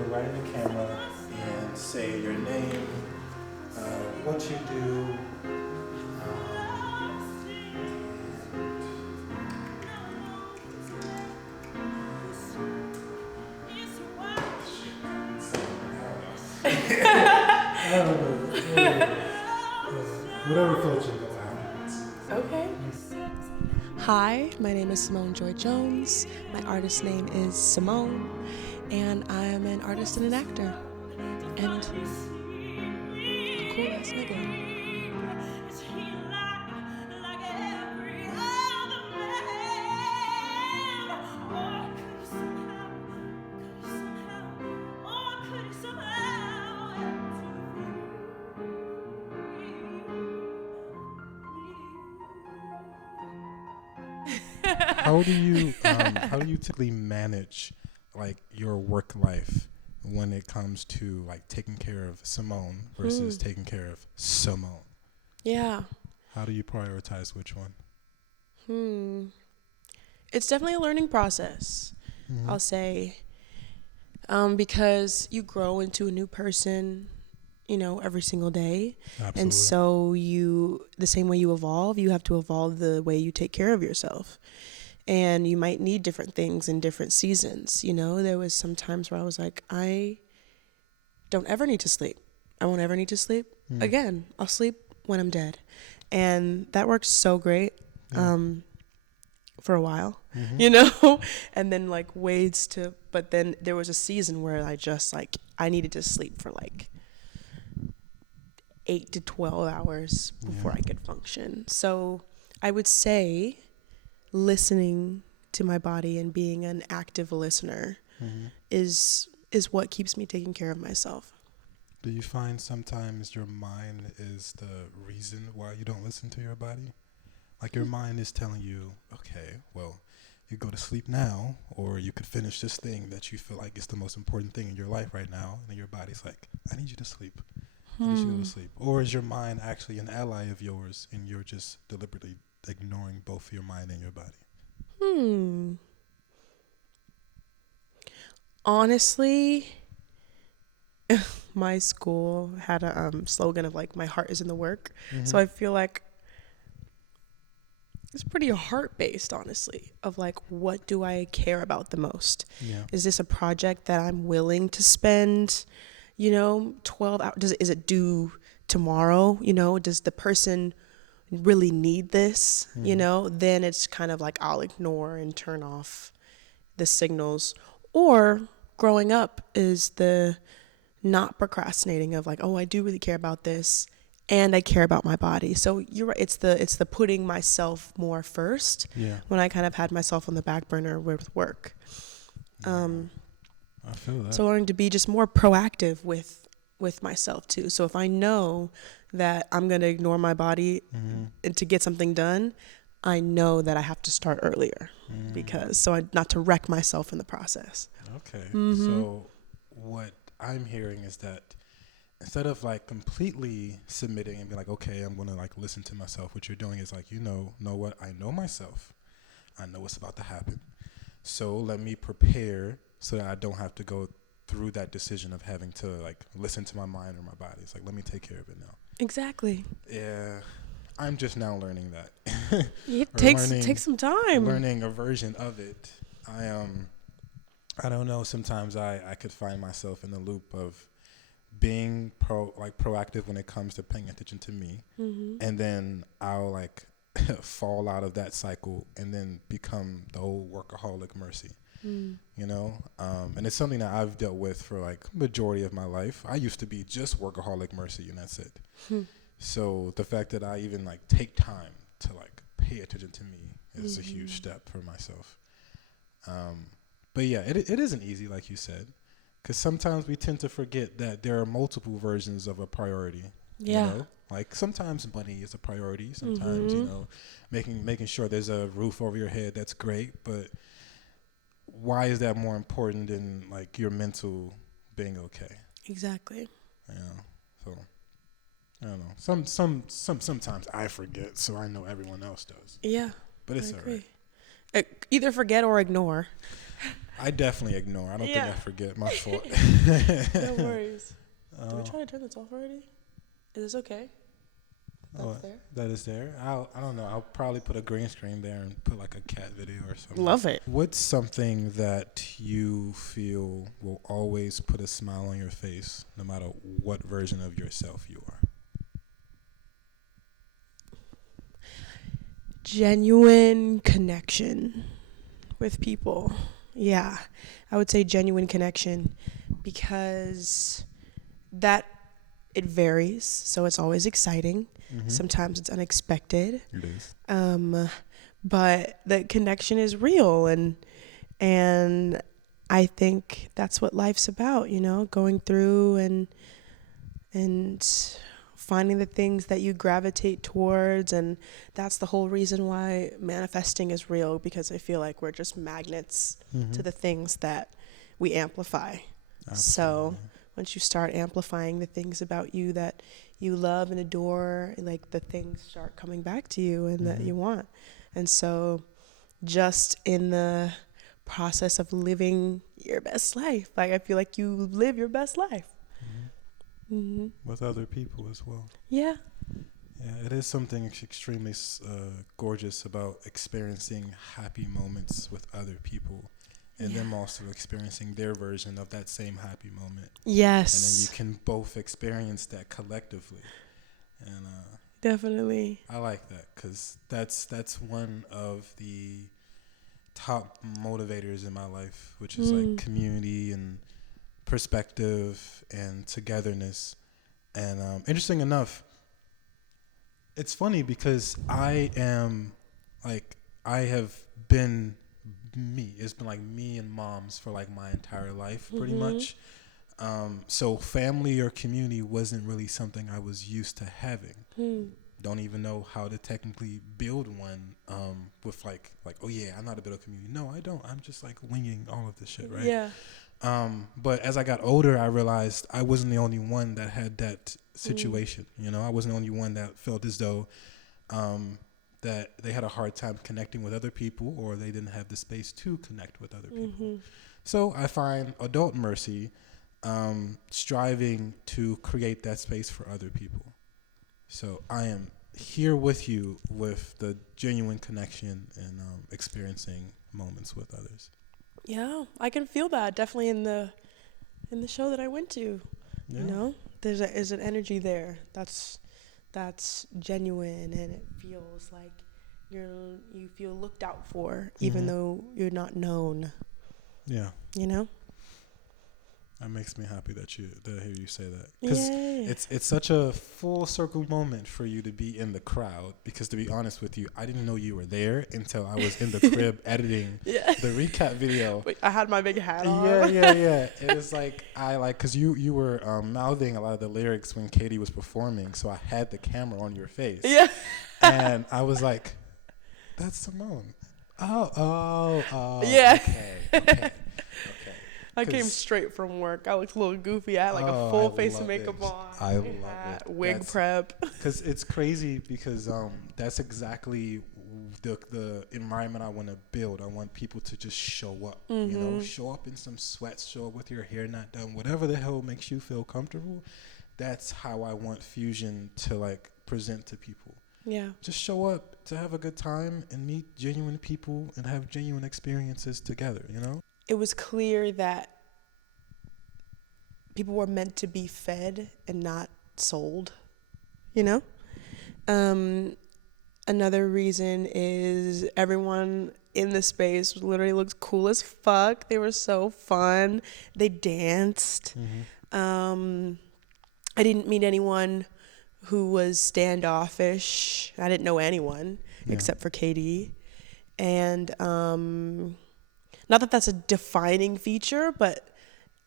look right in the camera and say your name, what you do. I don't know. Whatever floats your boat afterwards. Okay. Hi, my name is Simone Joy Jones. My artist name is Simone, and I am an artist and an actor, and a cool ass nigga. How do you typically manage like your work life when it comes to like taking care of Simone versus taking care of Simone? Yeah. How do you prioritize which one? It's definitely a learning process, I'll say, because you grow into a new person, every single day. Absolutely. And so the same way you evolve, you have to evolve the way you take care of yourself. And you might need different things in different seasons. There was some times where I was like, I don't ever need to sleep. I won't ever need to sleep again. I'll sleep when I'm dead. And that works so great for a while, and then but then there was a season where I needed to sleep for 8 to 12 hours before I could function. So I would say listening to my body and being an active listener is what keeps me taking care of myself. Do you find sometimes your mind is the reason why you don't listen to your body? Like your mind is telling you, okay, well, you go to sleep now, or you could finish this thing that you feel like is the most important thing in your life right now, and then your body's like, I need you to sleep. I need you to go to sleep. Or is your mind actually an ally of yours, and you're just deliberately ignoring both your mind and your body? Honestly, my school had a slogan of my heart is in the work. So I feel like it's pretty heart-based, honestly, of what do I care about the most? Yeah. Is this a project that I'm willing to spend, 12 hours? Is it due tomorrow? Does the person really need this? Then it's kind of I'll ignore and turn off the signals. Or growing up is the not procrastinating of oh, I do really care about this, and I care about my body. So you're right. It's the putting myself more first. Yeah. When I kind of had myself on the back burner with work. I feel that. So learning to be just more proactive with myself too. So if I know that I'm going to ignore my body and to get something done, I know that I have to start earlier not to wreck myself in the process. Okay. So what I'm hearing is that instead of completely submitting and be okay, I'm going to listen to myself, what you're doing is know what? I know myself. I know what's about to happen. So let me prepare so that I don't have to go through that decision of having to listen to my mind or my body. It's let me take care of it now. Exactly. Yeah. I'm just now learning that. It takes some time. Learning a version of it. I don't know. Sometimes I could find myself in the loop of being proactive when it comes to paying attention to me, and then I'll fall out of that cycle and then become the old workaholic Mercy. And it's something that I've dealt with for majority of my life. I used to be just workaholic Mercy, and that's it. So the fact that I even take time to pay attention to me is a huge step for myself. But yeah, it isn't easy, like you said, because sometimes we tend to forget that there are multiple versions of a priority. Yeah. Sometimes money is a priority. Sometimes making sure there's a roof over your head, that's great. But why is that more important than your mental being okay? Exactly. So I don't know. Sometimes I forget, so I know everyone else does. Yeah. But it's all right. Either forget or ignore. I definitely ignore. I don't think I forget. My fault. No worries. Did we try to turn this off already? Is this okay? That's there? That is there. I don't know. I'll probably put a green screen there and put like a cat video or something. Love it. What's something that you feel will always put a smile on your face no matter what version of yourself you are? Genuine connection with people. Yeah, I would say genuine connection, because that it varies, so it's always exciting. Mm-hmm. Sometimes it's unexpected. It is. But the connection is real, and I think that's what life's about, you know, going through and finding the things that you gravitate towards. And that's the whole reason why manifesting is real, because I feel like we're just magnets to the things that we amplify. Absolutely. So once you start amplifying the things about you that you love and adore, like the things start coming back to you and that you want. And so just in the process of living your best life, like I feel like you live your best life. With other people as well. Yeah. Yeah, it is something extremely gorgeous about experiencing happy moments with other people, and them also experiencing their version of that same happy moment. Yes. And then you can both experience that collectively. And definitely. I like that, because that's one of the top motivators in my life, which is like community and perspective and togetherness. And interesting enough, it's funny because I have been me. It's been like me and moms for like my entire life, pretty much. So family or community wasn't really something I was used to having. Don't even know how to technically build one with like, oh yeah, I know how to build a community. No, I don't. I'm just like winging all of this shit, right? Yeah. But as I got older, I realized I wasn't the only one that had that situation. You know, I wasn't the only one that felt as though that they had a hard time connecting with other people, or they didn't have the space to connect with other people. So I find adult mercy striving to create that space for other people. So I am here with you with the genuine connection and experiencing moments with others. Yeah, I can feel that definitely in the show that I went to. Yeah. You know, there's an energy there that's genuine, and it feels like you feel looked out for, even though you're not known. Yeah. You know? That makes me happy that I hear you say that, because it's such a full circle moment for you to be in the crowd. Because to be honest with you, I didn't know you were there until I was in the crib editing the recap video. I had my big hat on. Yeah. It was like because you were mouthing a lot of the lyrics when Katie was performing, so I had the camera on your face. Yeah, and I was like, "That's Simone." Oh. Yeah. Okay. I came straight from work. I looked a little goofy. I had like a full face of makeup on. I love it. Wig prep. Because it's crazy, because that's exactly the environment I want to build. I want people to just show up. You know, show up in some sweats, show up with your hair not done, whatever the hell makes you feel comfortable. That's how I want Fusion to like present to people. Yeah. Just show up to have a good time and meet genuine people and have genuine experiences together, you know? It was clear that people were meant to be fed and not sold, you know? Another reason is everyone in the space literally looked cool as fuck. They were so fun. They danced. I didn't meet anyone who was standoffish. I didn't know anyone except for Katie. And not that that's a defining feature, but,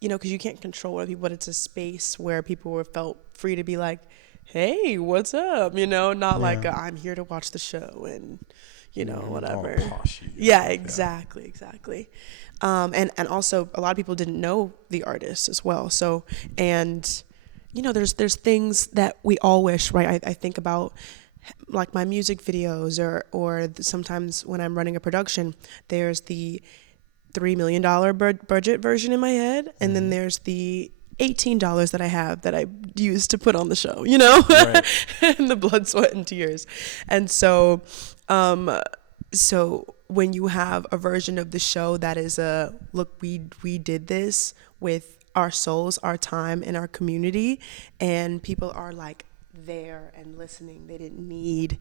you know, because you can't control other people, but it's a space where people felt free to be like, hey, what's up? You know, not like I'm here to watch the show and, you know, whatever. Yeah, exactly. And also a lot of people didn't know the artist as well. So, and, you know, there's things that we all wish, right? I think about like my music videos or sometimes when I'm running a production, there's the $3 million budget version in my head, and then there's the $18 that I have that I use to put on the show, you know, Right. and the blood, sweat, and tears. And so, so when you have a version of the show that is look, we did this with our souls, our time, and our community, and people are like there and listening. They didn't need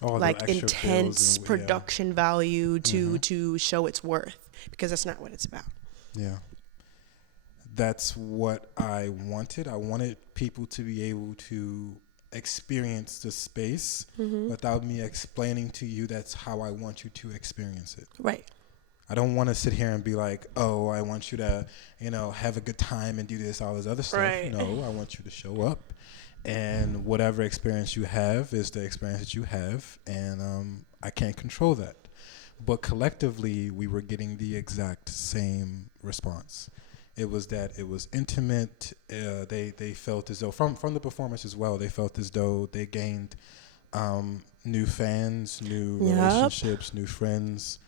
like intense production value to show its worth, because that's not what it's about. Yeah. That's what I wanted. I wanted people to be able to experience the space without me explaining to you that's how I want you to experience it. Right. I don't want to sit here and be like, oh, I want you to, you know, have a good time and do this, all this other stuff. Right. No, I want you to show up, and whatever experience you have is the experience that you have, and I can't control that. But collectively, we were getting the exact same response. It was that it was intimate. They felt as though, from the performance as well, they felt as though they gained new fans, new relationships, new friends,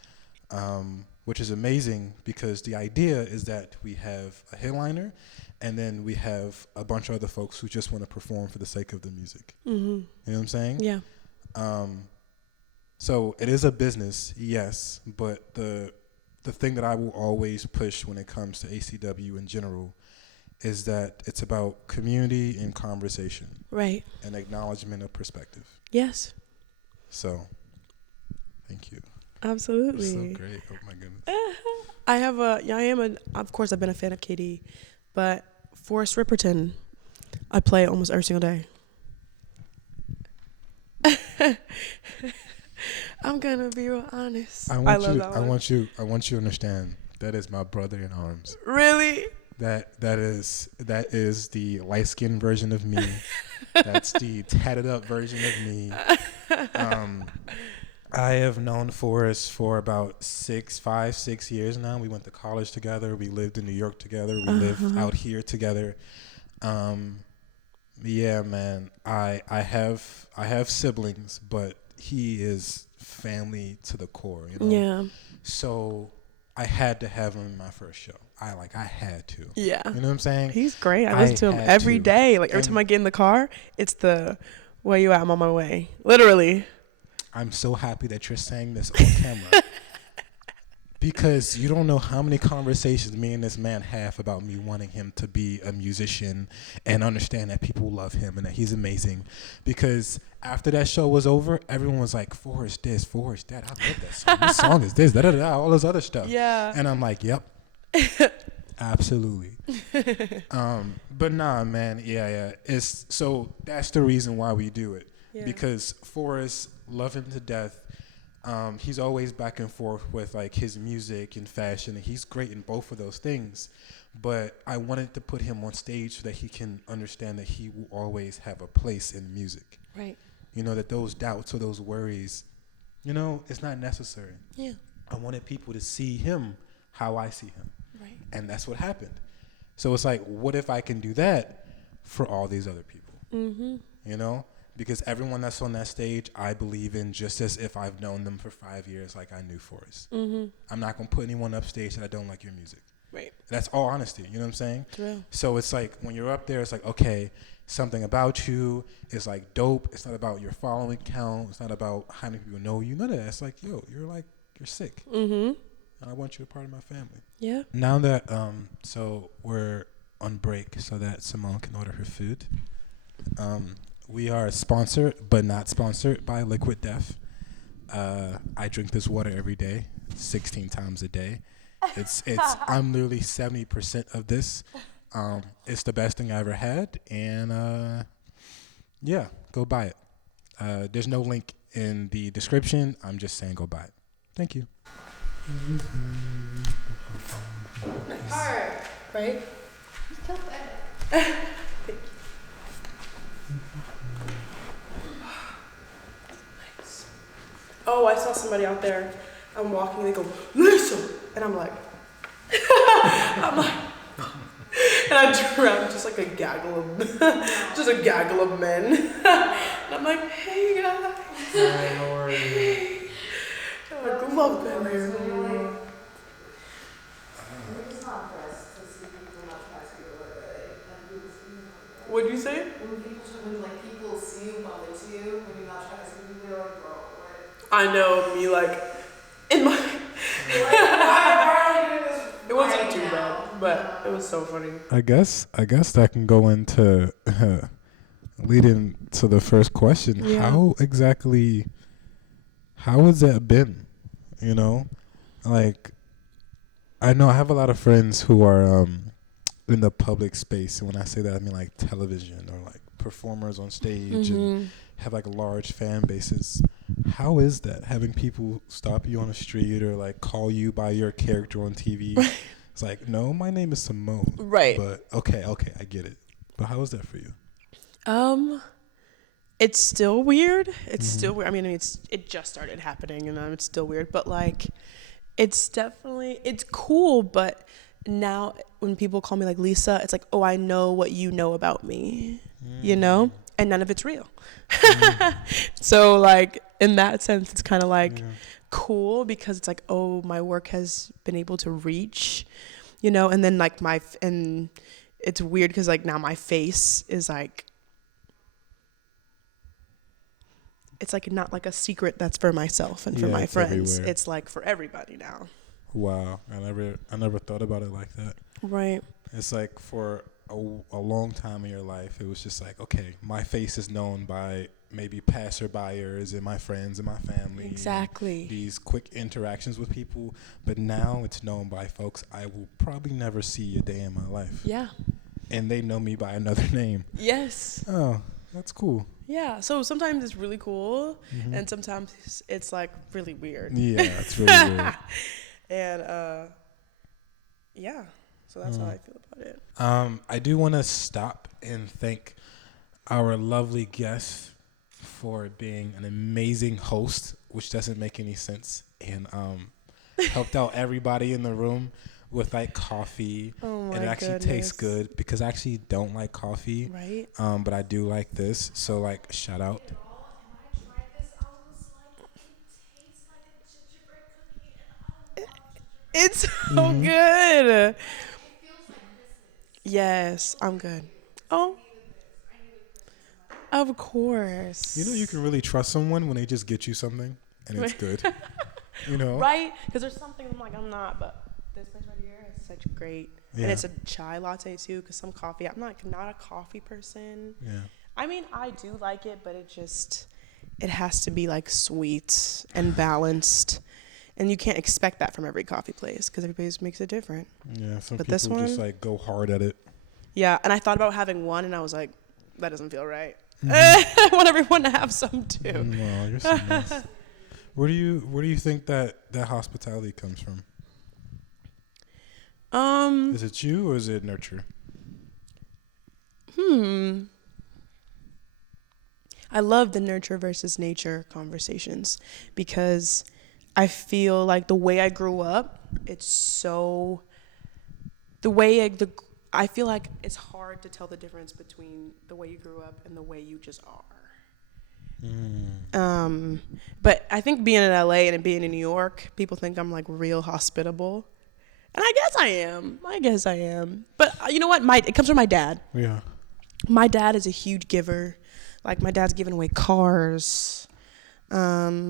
which is amazing, because the idea is that we have a headliner, and then we have a bunch of other folks who just want to perform for the sake of the music. You know what I'm saying? Yeah. So it is a business, yes, but the thing that I will always push when it comes to ACW in general is that it's about community and conversation. Right. And acknowledgement of perspective. Yes. So, thank you. Absolutely. So great. Oh my goodness. Of course I've been a fan of KD, but Forrest Ripperton, I play almost every single day. I'm gonna be real honest. I want you to understand that is my brother in arms. Really? That is the light skinned version of me. That's the tatted up version of me. I have known Forrest for about 6 years now. We went to college together. We lived in New York together. We live out here together. Yeah, man. I have siblings, but he is family to the core, you know? Yeah. So I had to have him in my first show. I had to. Yeah. You know what I'm saying? He's great. I listen to him every day. Like every time I get in the car, it's the, where you at? I'm on my way. Literally. I'm so happy that you're saying this on camera. Because you don't know how many conversations me and this man have about me wanting him to be a musician and understand that people love him and that he's amazing. Because after that show was over, everyone was like, Forrest this, Forrest that. I love that song. This song is this, da-da-da, all this other stuff. Yeah. And I'm like, yep. Absolutely. But nah, man. Yeah. So that's the reason why we do it. Yeah. Because Forrest, love him to death. He's always back and forth with like his music and fashion, and he's great in both of those things. But I wanted to put him on stage so that he can understand that he will always have a place in music. Right. You know, that those doubts or those worries, you know, it's not necessary. Yeah. I wanted people to see him how I see him. Right. And that's what happened. So it's like, what if I can do that for all these other people? Mm-hmm. You know? Because everyone that's on that stage, I believe in just as if I've known them for 5 years, like I knew Forrest. Mm-hmm. I'm not going to put anyone up stage that I don't like your music. Right. That's all honesty. You know what I'm saying? True. So it's like when you're up there, it's like, okay, something about you is like dope. It's not about your following count. It's not about how many people know you. None of that. It's like, yo, you're sick. Mm-hmm. And I want you a part of my family. Yeah. Now that, so we're on break so that Simone can order her food. We are sponsored, but not sponsored by Liquid Death. I drink this water every day, 16 times a day. I'm literally 70% of this. It's the best thing I ever had, and yeah, go buy it. There's no link in the description. I'm just saying go buy it. Thank you. Hard, right? So bad. Oh, I saw somebody out there. I'm walking, they go, Lisa! And I'm like, and I turn around, just like a gaggle of men. And I'm like, hey guys. Hi, how are you? Hey. I love them here. What'd you say? When like people see you bump into you, when you're not trying to see people, they're like, bro, what? I know, me like, in my... It wasn't too bad, but it was so funny. I guess that can go into leading to the first question. Yeah. How has that been? You know, like, I know I have a lot of friends who are in the public space, and when I say that, I mean like television or like performers on stage and have like large fan bases. How is that, having people stop you on the street or like call you by your character on TV? It's like, no, my name is Simone. Right. But okay, I get it. But how is that for you? It's still weird. It's still weird. I mean, it just started happening, and it's still weird. But like, it's cool. But now when people call me like Lisa, it's like, oh, I know what you know about me, you know, and none of it's real. So like in that sense, it's kind of like cool because it's like, oh, my work has been able to reach, you know, and then like and it's weird because like now my face is like, it's like not like a secret that's for myself and for my friends. Everywhere. It's like for everybody now. Wow, I never thought about it like that. Right. It's like for a long time in your life, it was just like, okay, my face is known by maybe passerbyers and my friends and my family. Exactly. These quick interactions with people, but now it's known by folks I will probably never see a day in my life. Yeah. And they know me by another name. Yes. Oh, that's cool. Yeah. So sometimes it's really cool, and sometimes it's like really weird. Yeah, it's really weird. And yeah. So that's how I feel about it. I do want to stop and thank our lovely guest for being an amazing host, which doesn't make any sense, and helped out everybody in the room with like coffee. Oh my and it actually tastes good because I actually don't like coffee. Right. But I do like this. So like, shout out. It's so good. Yes, I'm good. Oh, of course. You know, you can really trust someone when they just get you something and it's good. You know? Right? Because there's something I'm like, I'm not, but this place right here is such great. Yeah. And it's a chai latte too, because some coffee, I'm not a coffee person. Yeah. I mean, I do like it, but it has to be like sweet and balanced. And you can't expect that from every coffee place because everybody makes it different. Yeah, some But people this one, just like go hard at it. Yeah, and I thought about having one, and I was like, that doesn't feel right. I want everyone to have some too. Well, you're so nice. Where do you think that hospitality comes from? Is it you or is it nurture? I love the nurture versus nature conversations because I feel like the way I grew up, it's so I feel like it's hard to tell the difference between the way you grew up and the way you just are. But I think being in LA and being in New York, people think I'm like real hospitable. And I guess I am. But you know what? It comes from my dad. Yeah. My dad is a huge giver. Like my dad's giving away cars.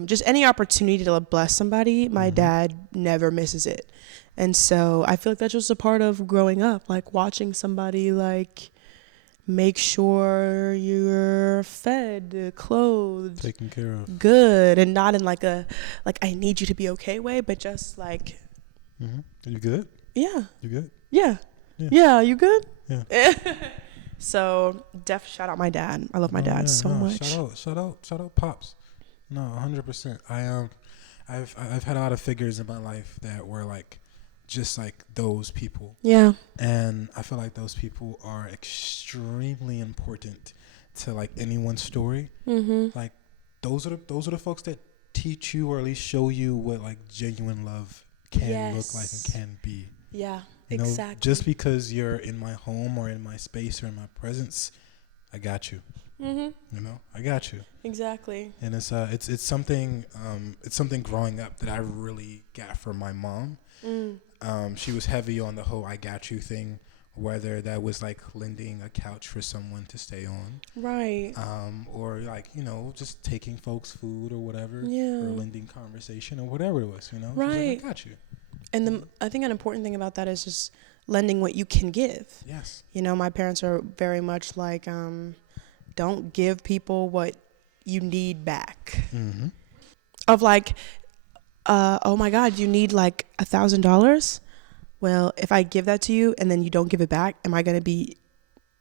Just any opportunity to bless somebody, my dad never misses it. And so I feel like that's just a part of growing up, like watching somebody like make sure you're fed, clothed, Taken care of, good, and not in like a I need you to be okay way, but just like, you good? Yeah. You good? Yeah. Yeah. You good? Yeah. So shout out my dad. I love my dad so much. Shout out pops. No, 100%. I've had a lot of figures in my life that were like just like those people. Yeah. And I feel like those people are extremely important to like anyone's story. Like those are the folks that teach you or at least show you what like genuine love can look like and can be. Yeah, you know, exactly. Just because you're in my home or in my space or in my presence, I got you. You know, I got you. Exactly. And it's something growing up that I really got from my mom. She was heavy on the whole I got you thing, whether that was like lending a couch for someone to stay on, Right. or like, you know, just taking folks food or whatever, Yeah. or lending conversation or whatever it was, you know. She was Right. like, I got you. And I think an important thing about that is just lending what you can give. Yes. You know, my parents are very much like, don't give people what you need back. Mm-hmm. Of like, oh my God, you need like $1,000? Well, if I give that to you and then you don't give it back, am I going to be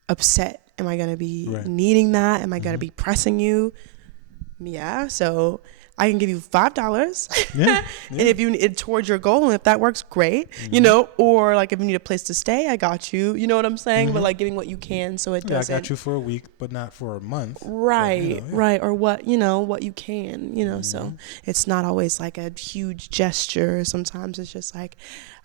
upset? Am I going to be needing that? Am I going to be pressing you? Yeah. So I can give you $5. Yeah. And if you need towards your goal, and if that works, great, you know, or like if you need a place to stay, I got you. You know what I'm saying? But like giving what you can so it doesn't. I got you for a week, but not for a month. Right, But, right. Or what, you know, what you can, you know, so it's not always like a huge gesture. Sometimes it's just like,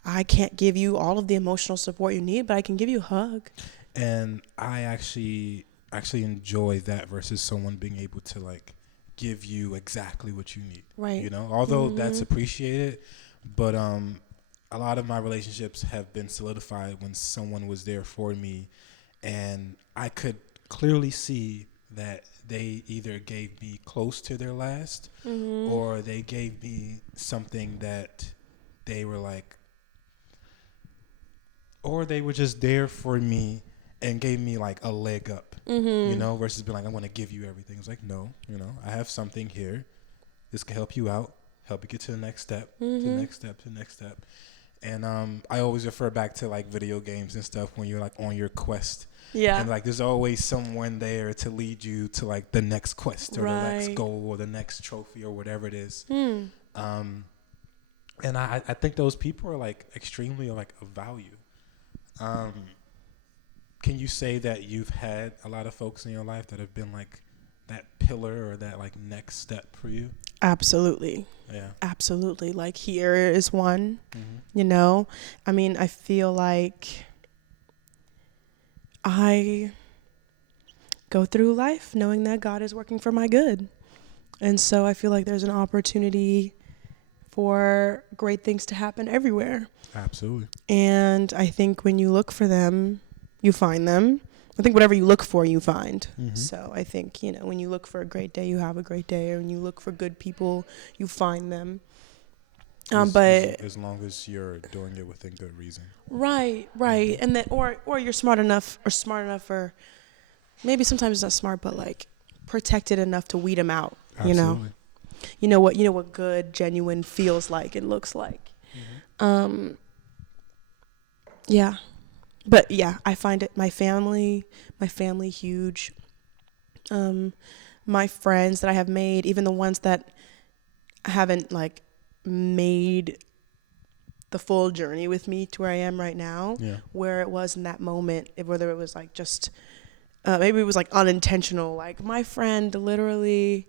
I can't give you all of the emotional support you need, but I can give you a hug. And I actually enjoy that versus someone being able to like give you exactly what you need. Right. You know, although that's appreciated, but a lot of my relationships have been solidified when someone was there for me, and I could clearly see that they either gave me close to their last, or they gave me something that they were like, or they were just there for me and gave me like a leg up, you know, versus being like, I'm going to give you everything. It's like, no, you know, I have something here. This can help you out, help you get to the next step, to the next step, to the next step. And I always refer back to like video games and stuff when you're like on your quest. Yeah. And like there's always someone there to lead you to like the next quest or the next goal or the next trophy or whatever it is. And I think those people are like extremely like of value. Can you say that you've had a lot of folks in your life that have been like that pillar or that like next step for you? Absolutely. Yeah. Absolutely. Like here is one, you know, I mean, I feel like I go through life knowing that God is working for my good. And so I feel like there's an opportunity for great things to happen everywhere. Absolutely. And I think when you look for them, you find them. I think whatever you look for, you find. So I think, you know, when you look for a great day, you have a great day. Or when you look for good people, you find them. But as long as you're doing it within good reason. Right. And then, or you're smart enough, or maybe sometimes it's not smart, but like protected enough to weed them out. Absolutely. You know what good, genuine feels like and looks like. Yeah. But yeah, I find it, my family huge. My friends that I have made, even the ones that haven't like made the full journey with me to where I am right now, where it was in that moment, whether it was like just, maybe it was like unintentional, like my friend literally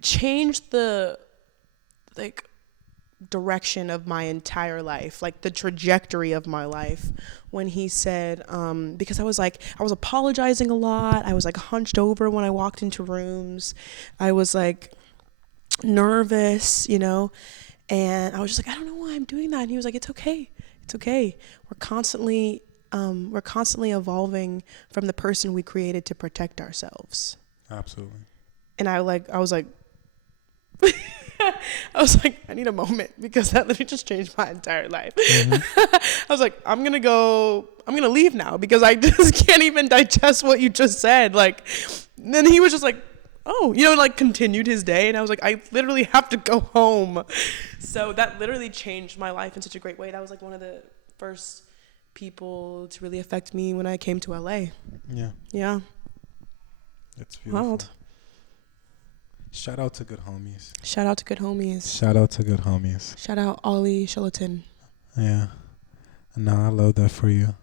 changed the like direction of my entire life, like the trajectory of my life, when he said, because I was apologizing a lot. I was like hunched over when I walked into rooms. I was like nervous, you know, and I was just like, I don't know why I'm doing that. And he was like, it's okay. We're constantly evolving from the person we created to protect ourselves. Absolutely. And I was like, I need a moment, because that literally just changed my entire life. I was like, I'm going to leave now because I just can't even digest what you just said. Like, and then he was just like, oh, you know, like continued his day. And I was like, I literally have to go home. So that literally changed my life in such a great way. That was like one of the first people to really affect me when I came to LA. Yeah. Yeah. That's beautiful. Wild. Shout out to good homies. Shout out Ollie Shillington. Yeah. No, I love that for you.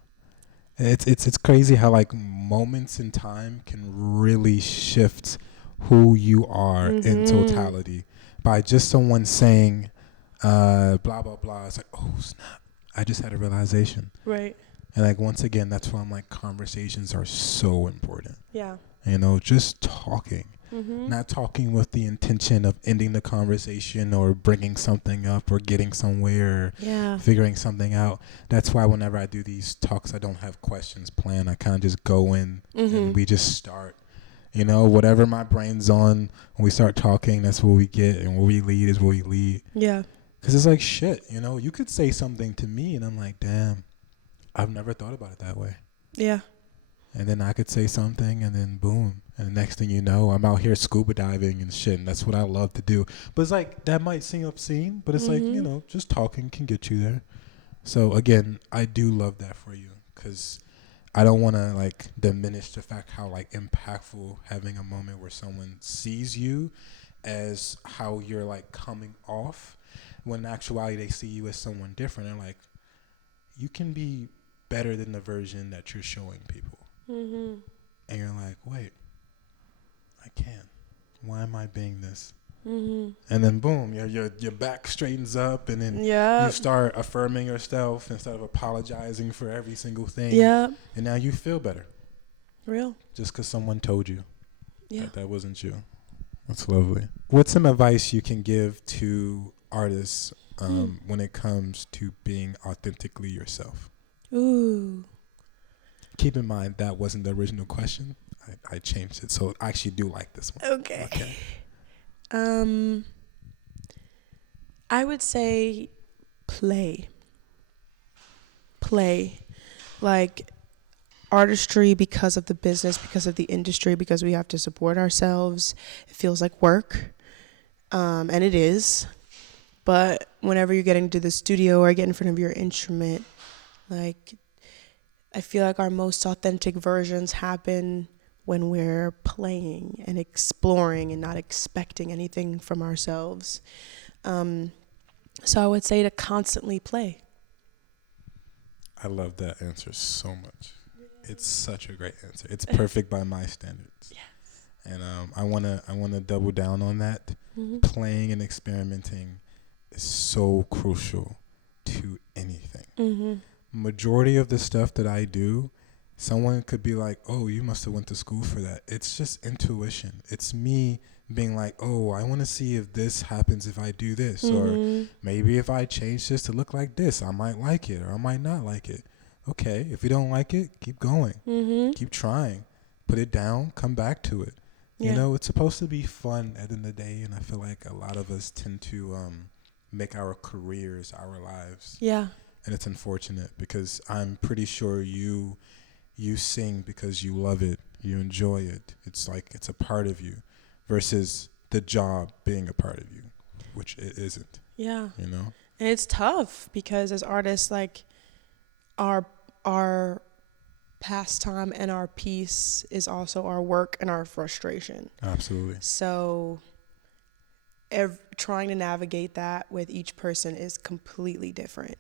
It's crazy how like moments in time can really shift who you are in totality by just someone saying blah blah blah. It's like, oh snap, I just had a realization. Right. And like once again, that's why I'm like, conversations are so important. Yeah. You know, just talking. Not talking with the intention of ending the conversation or bringing something up or getting somewhere or figuring something out. That's why whenever I do these talks, I don't have questions planned. I kind of just go in and we just start. You know, whatever my brain's on, when we start talking, that's what we get. And where we lead is where we lead. Yeah. Because it's like, shit, you know, you could say something to me and I'm like, damn, I've never thought about it that way. Yeah. And then I could say something and then boom. And the next thing you know, I'm out here scuba diving and shit. And that's what I love to do. But it's like, that might seem obscene, but it's like, you know, just talking can get you there. So again, I do love that for you. Because I don't want to like diminish the fact how like impactful having a moment where someone sees you as how you're like coming off. When in actuality, they see you as someone different. And like, you can be better than the version that you're showing people. And you're like, wait, I can't. Why am I being this? And then boom, your back straightens up, and then you start affirming yourself instead of apologizing for every single thing. Yeah. And now you feel better. Real. Just because someone told you that wasn't you. That's lovely. What's some advice you can give to artists when it comes to being authentically yourself? Ooh. Keep in mind that wasn't the original question. I changed it, so I actually do like this one. Okay. I would say play. Like artistry, because of the business, because of the industry, because we have to support ourselves. It feels like work, and it is. But whenever you're getting to the studio or get in front of your instrument, like, I feel like our most authentic versions happen when we're playing and exploring and not expecting anything from ourselves. So I would say to constantly play. I love that answer so much. It's such a great answer. It's perfect by my standards. Yes. And I wanna double down on that. Playing and experimenting is so crucial to anything. Majority of the stuff that I do, someone could be like, oh, you must have went to school for that. It's just intuition. It's me being like, oh, I want to see if this happens if I do this. Or maybe if I change this to look like this, I might like it or I might not like it. Okay, if you don't like it, keep going. Keep trying. Put it down, come back to it. You know, it's supposed to be fun at the end of the day, and I feel like a lot of us tend to make our careers our lives. Yeah. And it's unfortunate because I'm pretty sure you sing because you love it, you enjoy it. It's like it's a part of you versus the job being a part of you, which it isn't. Yeah. You know? And it's tough because as artists, like our pastime and our peace is also our work and our frustration. Absolutely. So trying to navigate that with each person is completely different.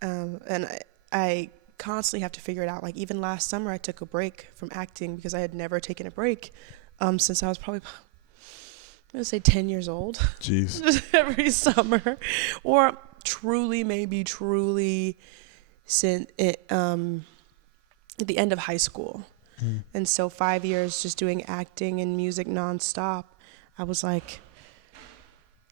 And I constantly have to figure it out. Like even last summer, I took a break from acting because I had never taken a break since I was probably, I'm going to say 10 years old. Jeez. Just every summer. Or truly since at the end of high school. And so 5 years just doing acting and music nonstop. I was like,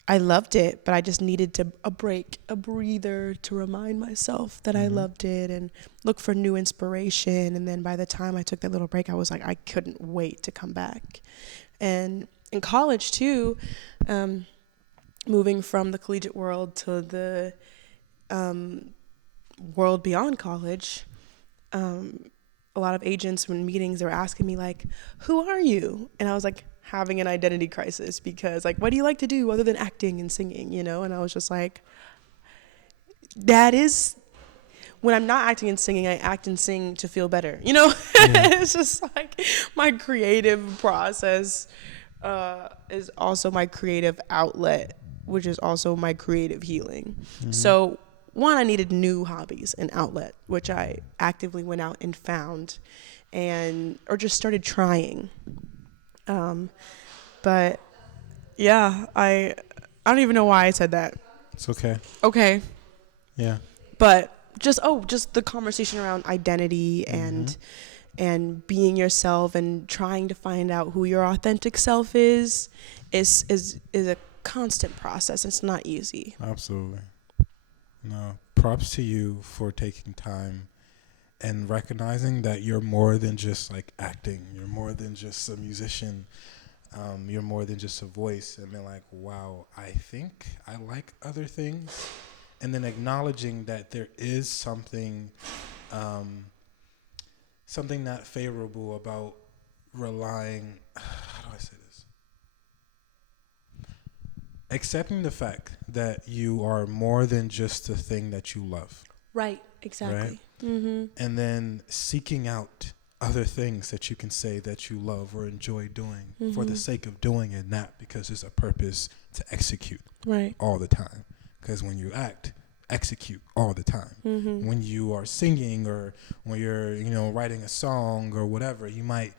I loved it, but I just needed a break, a breather to remind myself that I loved it and look for new inspiration. And then by the time I took that little break, I was like, I couldn't wait to come back. And in college too, moving from the collegiate world to the world beyond college, a lot of agents when meetings, they were asking me like, who are you? And I was like, having an identity crisis because like, what do you like to do other than acting and singing, you know? And I was just like, that is, when I'm not acting and singing, I act and sing to feel better, you know? It's just like my creative process is also my creative outlet, which is also my creative healing. So one, I needed new hobbies and outlet, which I actively went out and found or just started trying. But yeah, I don't even know why I said that. It's okay. Okay. Yeah. But just the conversation around identity and and being yourself and trying to find out who your authentic self is a constant process. It's not easy. Absolutely. No, props to you for taking time and recognizing that you're more than just like acting. You're more than just a musician. You're more than just a voice. And they're like, wow, I think I like other things. And then acknowledging that there is something not favorable about relying, how do I say this? Accepting the fact that you are more than just the thing that you love. Right, exactly. Right? Mm-hmm. And then seeking out other things that you can say that you love or enjoy doing for the sake of doing it, not because there's a purpose to execute all the time. Because when you act, execute all the time. When you are singing or when you're, writing a song or whatever, you might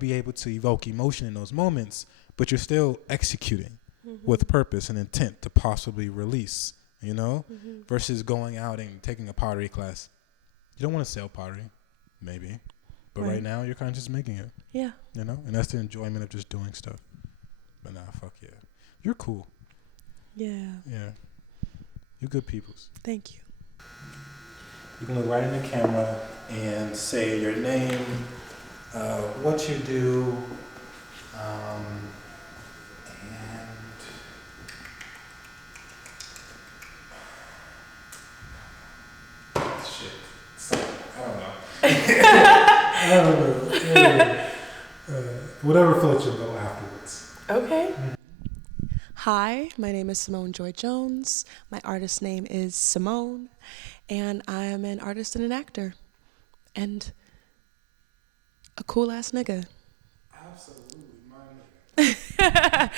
be able to evoke emotion in those moments, but you're still executing with purpose and intent to possibly release, versus going out and taking a pottery class. You don't want to sell pottery, maybe, but right now you're kind of just making it. Yeah. And that's the enjoyment of just doing stuff. But nah, fuck yeah. You're cool. Yeah. Yeah. You're good peoples. Thank you. You can look right in the camera and say your name, what you do, and shit. So, I don't know. I don't know. Whatever floats your boat afterwards. Okay. Hi, my name is Simone Joy Jones. My artist name is Simone, and I am an artist and an actor, and a cool ass nigga. Absolutely, my nigga.